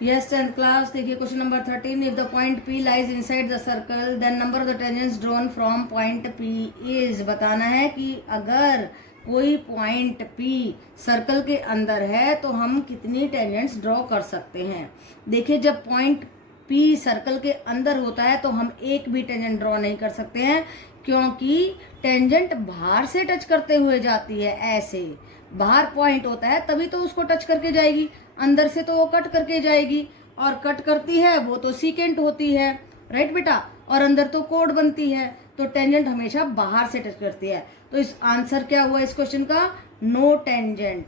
Yes, 10th class. देखिए question number 13. If the point P lies inside the circle, then number of the tangents drawn from point P is. बताना है कि अगर कोई point P circle के अंदर है तो हम कितनी टेंजेंट्स ड्रॉ कर सकते हैं। देखिए जब पॉइंट P सर्कल के अंदर होता है तो हम एक भी टेंजेंट ड्रॉ नहीं कर सकते हैं, क्योंकि टेंजेंट बाहर से टच करते हुए जाती है। ऐसे बाहर पॉइंट होता है तभी तो उसको टच करके जाएगी, अंदर से तो वो कट करके जाएगी, और कट करती है वो तो सीकेंट होती है, राइट बेटा, और अंदर तो कोड बनती है। तो टेंजेंट हमेशा बाहर से टच करती है। तो इस आंसर क्या हुआ इस क्वेश्चन का? No tangent,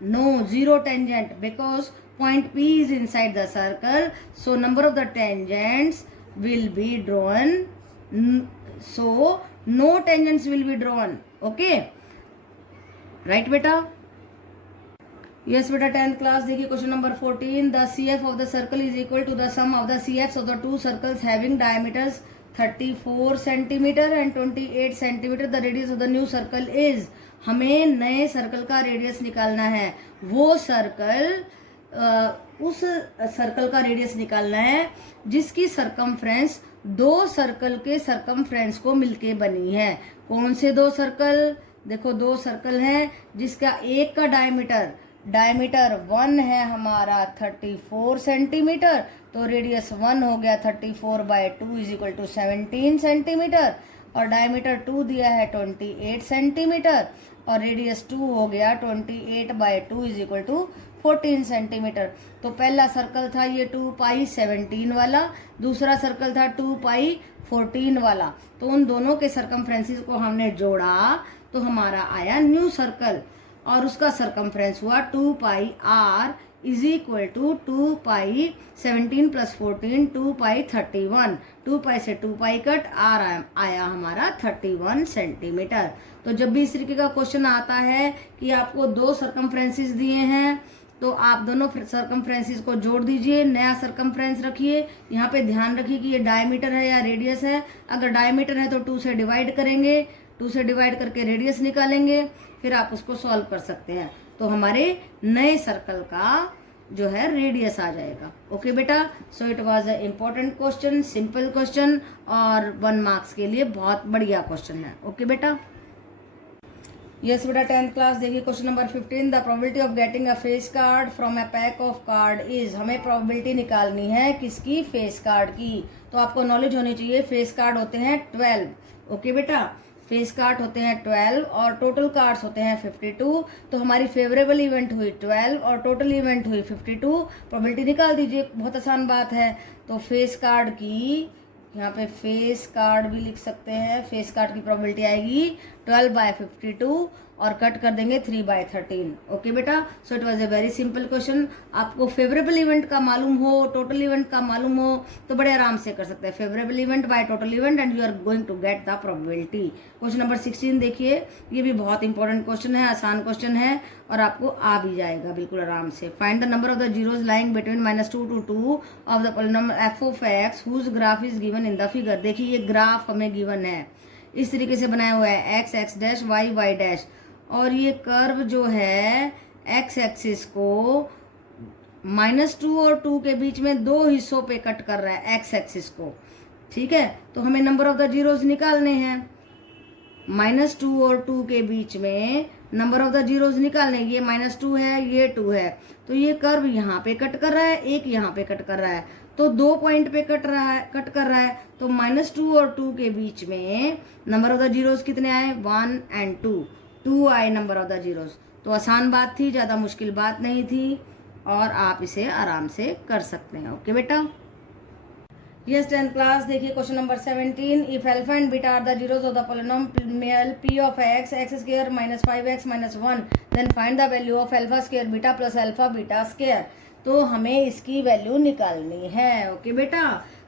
no, zero tangent, because point P is inside the circle, so number of the tangents will be drawn, so no tangents will be drawn. Okay, right beta? Yes beta, 10th class. देखिए question number 14. The CF of the circle is equal to the sum of the CFs of the two circles having diameters 34 centimeter and 28 centimeter. The radius of the new circle is. हमें नए circle का radius निकालना है। वो circle उस circle का radius निकालना है जिसकी सरकमफ्रेंस दो सर्कल के सरकमफ्रेंस को मिलके बनी है। कौन से दो सर्कल? देखो दो सर्कल हैं जिसका एक का डायमीटर 1 है हमारा 34 सेंटीमीटर, तो रेडियस 1 हो गया 34/2 इज इक्वल टू 17 सेंटीमीटर, और डायमीटर 2 दिया है 28 सेंटीमीटर, और रेडियस 2 हो गया 28/2 इज इक्वल टू 14 सेंटीमीटर। तो पहला सर्कल था ये 2 पाई 17 वाला, दूसरा सर्कल था 2 पाई 14 वाला। तो उन दोनों के सरकमफ्रेंसेस को हमने जोड़ा तो हमारा आया न्यू सर्कल, और उसका सरकमफ्रेंस हुआ 2 pi r is equal to 2 pi 17 plus 14 2 pi 31। 2 pi से 2 पाई कट, आर आया हमारा 31 सेंटीमीटर। तो जब भी इस तरीके का क्वेश्चन आता है कि आपको दो सरकमफ्रेंसेस दिए हैं तो आप दोनों सरकमफ्रेंसेस को जोड़ दीजिए, नया सरकमफ्रेंस रखिए। यहाँ पे ध्यान रखिए कि ये डायमीटर है या रेडियस है। अगर डायमीटर है तो 2 से डिवाइड करेंगे, 2 से डिवाइड करके रेडियस निकालेंगे, फिर आप उसको सॉल्व कर सकते हैं। तो हमारे नए सर्कल का जो है रेडियस आ जाएगा। ओके बेटा, so it was a important question, simple question, और 1 मार्क्स के लिए बहुत बढ़िया क्वेश्चन है। ओके बेटा। यस बेटा, 10th क्लास। देखिए question number 15. The probability of getting a face card from a pack of card is. हमें प्रोबेबिलिटी निकालनी है किसकी? फेस कार्ड की। तो आपको नॉलेज होनी चाहिए, फेस कार्ड होते हैं 12। ओके बेटा, फेस कार्ड होते हैं 12 और टोटल कार्ड्स होते हैं 52। तो हमारी फेवरेबल इवेंट हुई 12 और टोटल इवेंट हुई 52। प्रोबेबिलिटी निकाल दीजिए, बहुत आसान बात है। तो फेस कार्ड की, यहाँ पे फेस कार्ड भी लिख सकते हैं, फेस कार्ड की प्रोबेबिलिटी आएगी 12/52 और कट कर देंगे 3/13। ओके बेटा, so it was a very simple question. आपको फेवरेबल इवेंट का मालूम हो, टोटल इवेंट का मालूम हो तो बड़े आराम से कर सकते हैं। Favourable event by total event and you are going to get the probability. Question number 16 देखिए, ये भी बहुत इंपॉर्टेंट क्वेश्चन है, आसान क्वेश्चन है और आपको आ भी जाएगा बिल्कुल आराम से। Find the number of the zeros lying between -2 to 2 of the polynomial f of x whose graph is given in the figure. देखिए ये ग्राफ हमें गिवन है, इस तरीके से बनाया हुआ है, x x dash y y dash, और ये कर्व जो है एक्स एक्सिस को -2 और 2 के बीच में दो हिस्सों पे कट कर रहा है एक्स एक्सिस को। ठीक है, तो हमें नंबर ऑफ द जीरोज निकालने हैं। -2 और 2 के बीच में नंबर ऑफ द जीरोज निकालने, ये -2 है, ये 2 है, तो ये कर्व यहाँ पे कट कर रहा है, एक यहाँ पे कट कर रहा है, तो 2 पॉइंट पे कट कर रहा है। तो -2 और 2 के बीच में नंबर ऑफ द जीरोज कितने आए? 1 and 2 आए नंबर ऑफ द जीरोज। तो आसान बात थी, ज़्यादा मुश्किल बात नहीं थी और आप इसे आराम से कर सकते हैं। ओके बेटा। Yes 10th class. देखिए question number 17. If alpha and beta are the zeros of the polynomial p of x x square -5x -1 then find the value of alpha square beta plus alpha beta square. तो हमें इसकी value निकालनी है। Okay बेटा,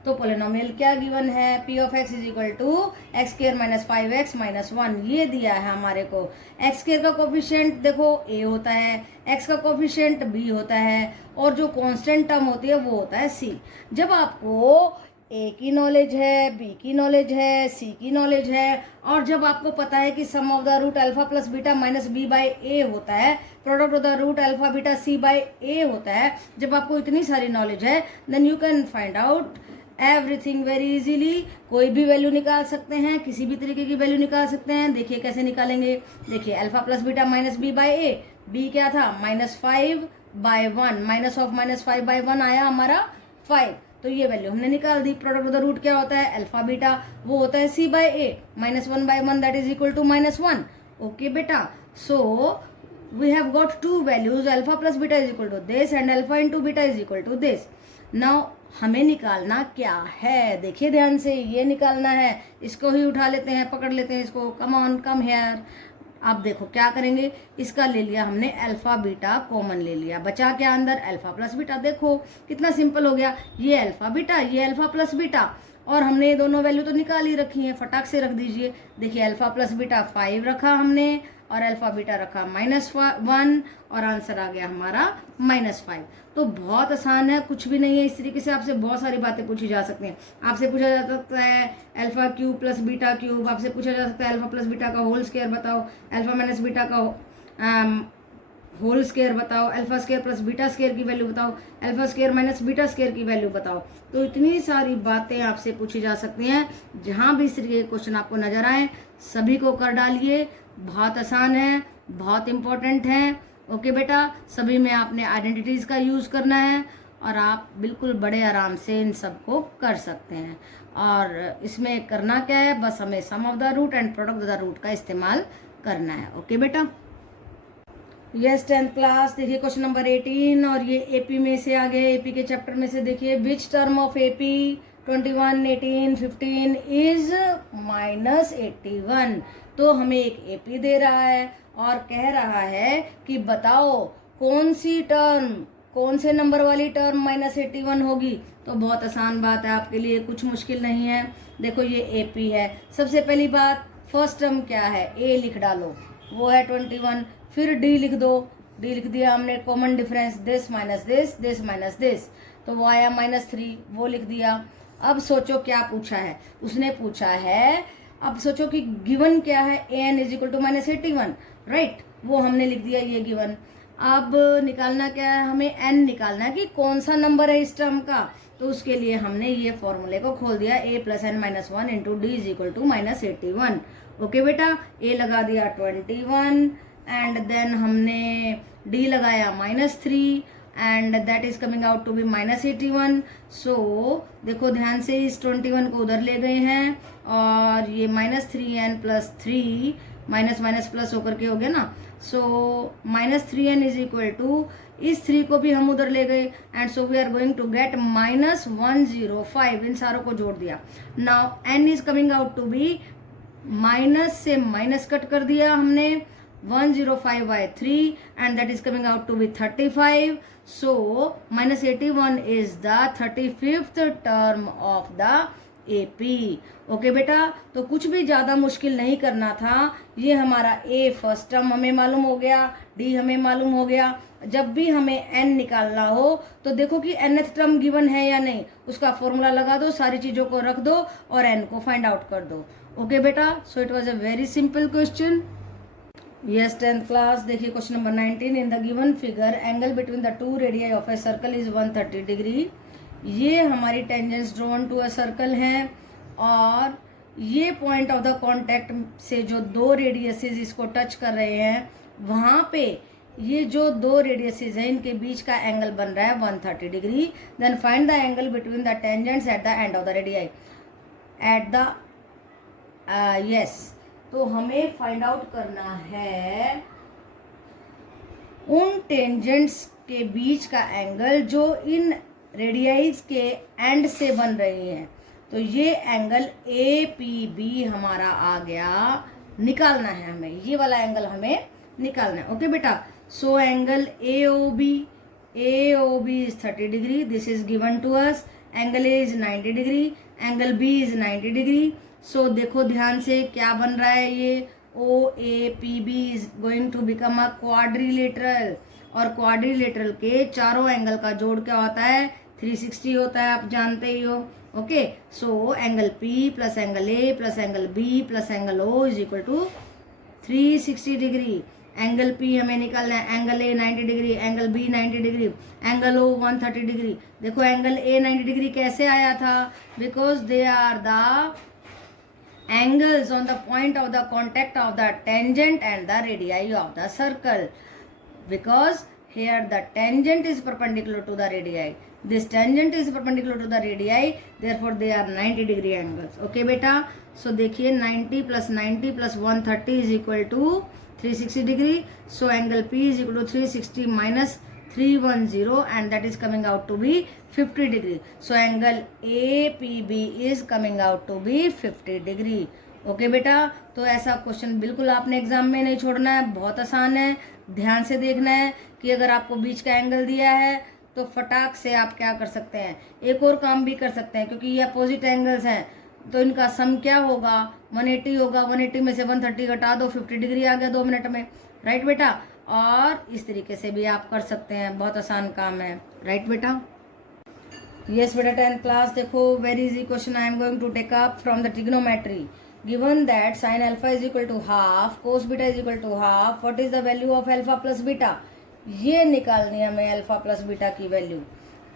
तो polynomial क्या given है? p of x is equal to x square -5x -1, ये दिया है हमारे को। एक्स स्क्वायर का कोफिशिएंट देखो a होता है, x का कोफिशिएंट b होता है, और जो कांस्टेंट टर्म होती है वो होता है c। जब आपको ए की नॉलेज है, बी की नॉलेज है, सी की नॉलेज है, और जब आपको पता है कि sum of the root alpha plus beta minus B by A होता है, product of the root alpha beta C by A होता है, जब आपको इतनी सारी नॉलेज है, then you can find out everything very easily. कोई भी वैल्यू निकाल सकते हैं, किसी भी तरीके की वैल्यू निकाल सकते हैं। देखिए कैसे निकालेंगे। देखिए alpha plus beta minus B by a, b क्या था -5/1, -5/1 आया हमारा 5, तो ये वैल्यू हमने निकाल दी। प्रोडक्ट ऑफ द रूट क्या होता है, अल्फा बीटा, वो होता है C by A, -1/1 that is equal to -1। Okay बेटा, so we have got two values, alpha plus beta is equal to this and alpha into beta is equal to this. Now हमें निकालना क्या है, देखिए ध्यान से, ये निकालना है। इसको ही उठा लेते हैं, पकड़ लेते हैं इसको, कम ऑन कम हेयर। आप देखो क्या करेंगे, इसका ले लिया हमने अल्फा बीटा कॉमन ले लिया, बचा क्या अंदर, अल्फा प्लस बीटा। देखो कितना सिंपल हो गया, ये अल्फा बीटा, ये अल्फा प्लस बीटा, और हमने ये दोनों वैल्यू तो निकाल ही रखी है, फटाक से रख दीजिए। देखिए अल्फा प्लस बीटा 5 रखा हमने और अल्फा बीटा रखा -1 और आंसर आ गया हमारा -5। तो बहुत आसान है, कुछ भी नहीं है। इस तरीके से आपसे बहुत सारी बातें पूछी जा सकती हैं। आपसे पूछा जा सकता है alpha cube plus beta cube, आपसे पूछा जा सकता है अल्फा प्लस बीटा का होल स्क्वायर बताओ, अल्फा माइनस बीटा का होल स्क्वायर बताओ, alpha square plus beta square की वैल्यू बताओ, alpha square minus beta square की वैल्यू बताओ। तो इतनी सारी बातें आपसे पूछी जा सकती हैं। जहां भी इस तरीके के क्वेश्चन आपको नजर आए सभी को कर डालिए, बहुत आसान है, बहुत इंपॉर्टेंट है। ओके बेटा, सभी में आपने आइडेंटिटीज का यूज करना है और आप बिल्कुल बड़े आराम से इन सबको कर सकते हैं। और इसमें करना क्या है, बस हमें sum of the root and product of the root का इस्तेमाल करना है। ओके बेटा, यस 10th क्लास, देखिए क्वेश्चन नंबर 18 और ये एपी में से आ गए। एपी के चैप्टर में से देखिए, which term of AP 21, 18, 15 is -81। तो हमें एक एपी दे रहा है और कह रहा है कि बताओ कौन सी टर्म, कौन से नंबर वाली टर्म -81 होगी। तो बहुत आसान बात है आपके लिए, कुछ मुश्किल नहीं है। देखो ये एपी है, सबसे पहली बात फर्स्ट टर्म क्या है, ए लिख डालो, वो है 21। फिर डी लिख दो, डी लिख दिया हमने, common difference this minus this, this minus this, तो वो आया -3, वो लिख दिया। अब सोचो क्या पूछा है, उसने पूछा है, अब सोचो कि गिवन क्या है, an is equal to -81, right, वो हमने लिख दिया ये गिवन। अब निकालना क्या है, हमें n निकालना है कि कौन सा नंबर है इस टर्म का। तो उसके लिए हमने ये फॉर्मूले को खोल दिया, a + n - 1 into d is equal to -81। Okay बेटा, a लगा दिया 21 एंड देन हमने d लगाया -3 and that is coming out to be -81। So देखो ध्यान से, इस 21 को उधर ले गए हैं और ये -3n + 3 माइनस माइनस प्लस होकर के हो गया ना। सो -3n इज इक्वल टू, इस 3 को भी हम उधर ले गए and so we are going to get -105। इन सारों को जोड़ दिया। Now n is coming out to be, minus से माइनस कट कर दिया हमने, 105/3 and that is coming out to be 35. So -81 is the 35th term of the AP. Okay बेटा, तो कुछ भी ज्यादा मुश्किल नहीं करना था। ये हमारा A फर्स्ट टर्म हमें मालूम हो गया, D हमें मालूम हो गया। जब भी हमें n निकालना हो तो देखो कि nth टर्म गिवन है या नहीं, उसका फॉर्मूला लगा दो, सारी चीजों को रख दो और n को फाइंड आउट कर दो। ओके बेटा, so it was a very simple question. Yes 10th class, देखिए question number 19, in the given figure angle between the two radii of a circle is 130 degree. ये हमारी tangents drawn to a circle हैं और ये point of the contact से जो दो radiuses इसको टच कर रहे हैं, वहां पे ये जो दो रेडियसेस हैं इनके बीच का एंगल बन रहा है 130 degree. Then find the angle between the tangents at the end of the radii at the yes. तो हमें फाइंड आउट करना है उन टेंजेंट्स के बीच का एंगल जो इन रेडियाइज के एंड से बन रही हैं। तो ये एंगल APB हमारा आ गया, निकालना है हमें, ये वाला एंगल हमें निकालना है। ओके बेटा, so angle AOB is 30 degree, this is given to us. Angle A is 90 degree, angle B is 90 degree. So देखो ध्यान से क्या बन रहा है, ये OAPB is going to become a quadrilateral, और क्वाड्रिलेटरल के चारों एंगल का जोड़ क्या होता है, 360 होता है, आप जानते ही हो। Okay, so angle p plus angle a plus angle b plus angle o is equal to 360 degree. Angle p हमें निकालना है, angle a 90 degree, angle b 90 degree, angle o 130 degree. देखो एंगल ए 90 डिग्री कैसे आया था, because they are the angles on the point of the contact of the tangent and the radii of the circle, because here the tangent is perpendicular to the radii, this tangent is perpendicular to the radii, therefore they are 90 degree angles। okay बेटा, so देखिए 90 plus 90 plus 130 is equal to 360 degree, so angle P is equal to 360 minus 310 and that is coming out to be 50 degree, so angle APB is coming out to be 50 degree। Okay बेटा, तो ऐसा question बिल्कुल आपने exam में नहीं छोड़ना है, बहुत आसान है। ध्यान से देखना है कि अगर आपको बीच का एंगल दिया है तो फटाक से आप क्या कर सकते हैं, एक और काम भी कर सकते हैं, क्योंकि ये अपोजिट एंगल्स हैं तो इनका सम क्या होगा, 180 होगा। 180 में से 130 घटा दो, 50 डिग्री आ गया 2 मिनट में, राइट बेटा। और इस तरीके से भी आप कर सकते हैं, बहुत आसान काम है, राइट बेटा। यस बेटा, 10th क्लास देखो, very easy question I am going to take up from the trigonometry. Given that sine alpha is equal to half, cos beta is equal to half, what is the value of alpha plus beta. ये निकालनी है हमें alpha plus beta की value,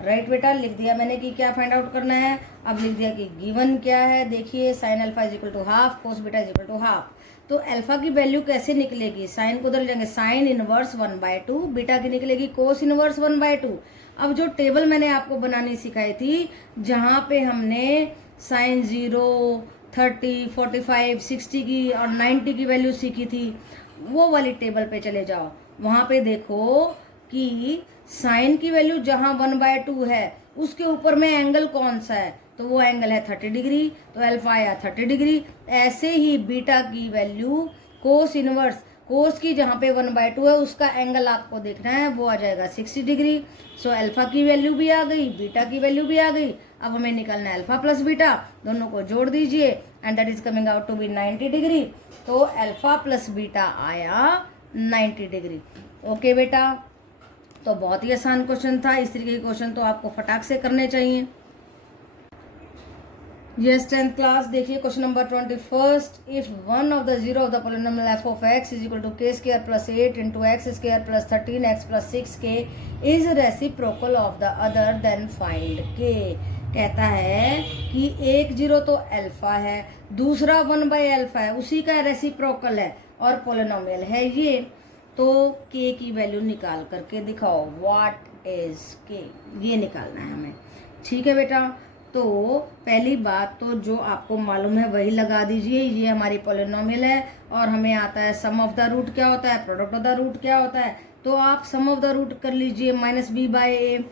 right बेटा। लिख दिया मैंने कि क्या फाइंड आउट करना है, अब लिख दिया कि गिवन क्या है। देखिए sine alpha is equal to half, cos beta is equal to half. तो अल्फा की वैल्यू कैसे निकलेगी, साइन को उधर जाएंगे, साइन इनवर्स 1/2, बीटा की निकलेगी कोस इनवर्स 1/2। अब जो टेबल मैंने आपको बनानी सिखाई थी, जहाँ पे हमने साइन 0, 30, 45, 60 की और 90 की वैल्यू सीखी थी, वो वाली टेबल पे चले जाओ। वहाँ पे देखो कि साइन की वैल्यू जहाँ 1/2 है उसके ऊपर में एंगल कौन सा है, तो वो एंगल है 30 डिग्री, तो अल्फा आया 30 डिग्री। ऐसे ही बीटा की वैल्यू कोस इनवर्स, कोस की जहाँ पे 1/2 है उसका एंगल आपको देखना है, वो आ जाएगा 60 डिग्री। सो अल्फा की वैल्यू भी आ गई, बीटा की वैल्यू भी आ गई। अब हमें निकालना है अल्फा प्लस बीटा, दोनों को जोड़ दीजिए and that is coming out to be 90 degree. तो अल्फा प्लस बीटा आया 90 डिग्री। ओके बेटा, तो बहुत ही आसान क्वेश्चन था। इस तरीके के क्वेश्चन तो आपको फटाक से करने चाहिए। यस 10th क्लास देखिए question number 21। If one of the zero of the polynomial f of x is equal to k square plus 8 into x square plus 13x plus 6k is reciprocal of the other then find k. कहता है कि एक zero तो alpha है, दूसरा 1/अल्फा है, उसी का रेसिप्रोकल है और पोलिनोमियल है ये, तो k की वैल्यू निकाल करके दिखाओ। व्हाट इज k, ये निकालना है हमें। ठीक है बेटा, तो पहली बात तो जो आपको मालूम है वही लगा दीजिए। ये हमारी पोलिनोमियल है और हमें आता है सम ऑफ द रूट क्या होता है, प्रोडक्ट ऑफ द रूट क्या होता है। तो आप सम ऑफ द रूट कर लीजिए, -b/a,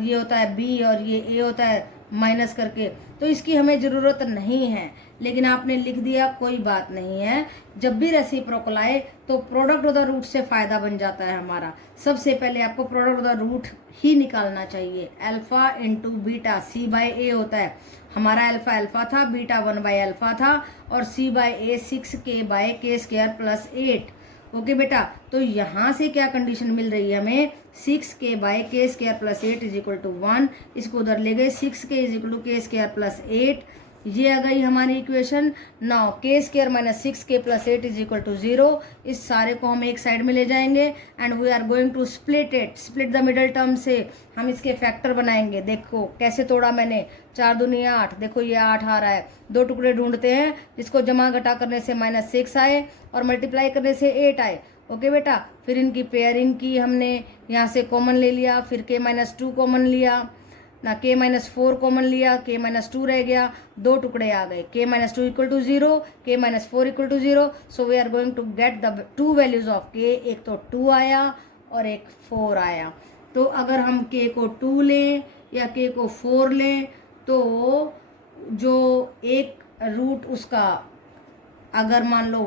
ये होता है b और ये a होता है माइनस करके, तो इसकी हमें ज़रूरत नहीं है, लेकिन आपने लिख दिया, कोई बात नहीं है। जब भी रेसिप्रोकल आए तो प्रोडक्ट ऑफ द रूट से फ़ायदा बन जाता है हमारा। सबसे पहले आपको प्रोडक्ट ऑफ द रूट ही निकालना चाहिए। अल्फा इंटू बीटा c/a होता है, हमारा अल्फा था, बीटा 1/अल्फा था और c/a 6k/k² प्लस 8। ओके बेटा, तो यहाँ से क्या कंडीशन मिल रही है हमें, 6k/k² plus 8 is equal to 1। इसको उधर ले गए, 6k is equal to k² plus 8, ये आ गई हमारी equation. Now k² minus 6k plus 8 is equal to 0। इस सारे को हम एक साइड में ले जाएंगे and we are going to split it, split the middle term से हम इसके फैक्टर बनाएंगे। देखो कैसे तोड़ा मैंने, 4 दूनी 8, देखो ये 8 आ रहा है। 2 टुकड़े ढूंढते हैं जिसको जमा घटा करने से -6 आए और मल्टीप्लाई करने से 8 आए। ओके बेटा, फिर इनकी पेयरिंग की हमने, यहाँ से कॉमन ले लिया, फिर k-2 कॉमन लिया ना, k-4 कॉमन लिया, k-2 रह गया, 2 टुकड़े आ गए, k-2 equal to 0, k-4 equal to 0। So we are going to get the 2 values of k। एक तो 2 आया और एक 4 आया। तो अगर हम k को 2 लें या k को 4 लें तो जो एक रूट उसका अगर मान लो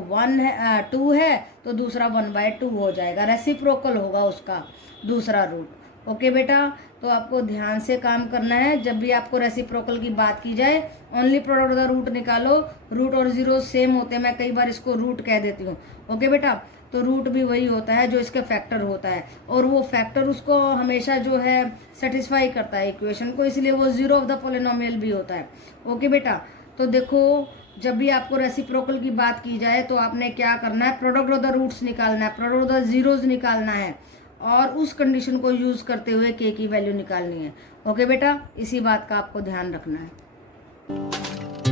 2 है तो दूसरा 1/2 हो जाएगा, रेसिप्रोकल होगा उसका दूसरा रूट। ओके बेटा, तो आपको ध्यान से काम करना है। जब भी आपको रेसिप्रोकल की बात की जाए, only product of the root निकालो। रूट और जीरो सेम होते हैं, मैं कई बार इसको रूट कह देती हूँ। ओके बेटा, तो रूट भी वही होता है जो इसके फैक्टर होता है, और वो फैक्टर उसको हमेशा जो है सेटिस्फाई करता है इक्वेशन को, इसलिए वो जीरो ऑफ द पॉलिनोमियल भी होता है। ओके बेटा, तो देखो जब भी आपको रेसिप्रोकल की बात की जाए तो आपने क्या करना है, प्रोडक्ट ऑफ द रूट्स निकालना है, प्रोडक्ट ऑफ द जीरोज निकालना है, और उस कंडीशन को यूज करते हुए के की वैल्यू निकालनी है। ओके बेटा, इसी बात का आपको ध्यान रखना है।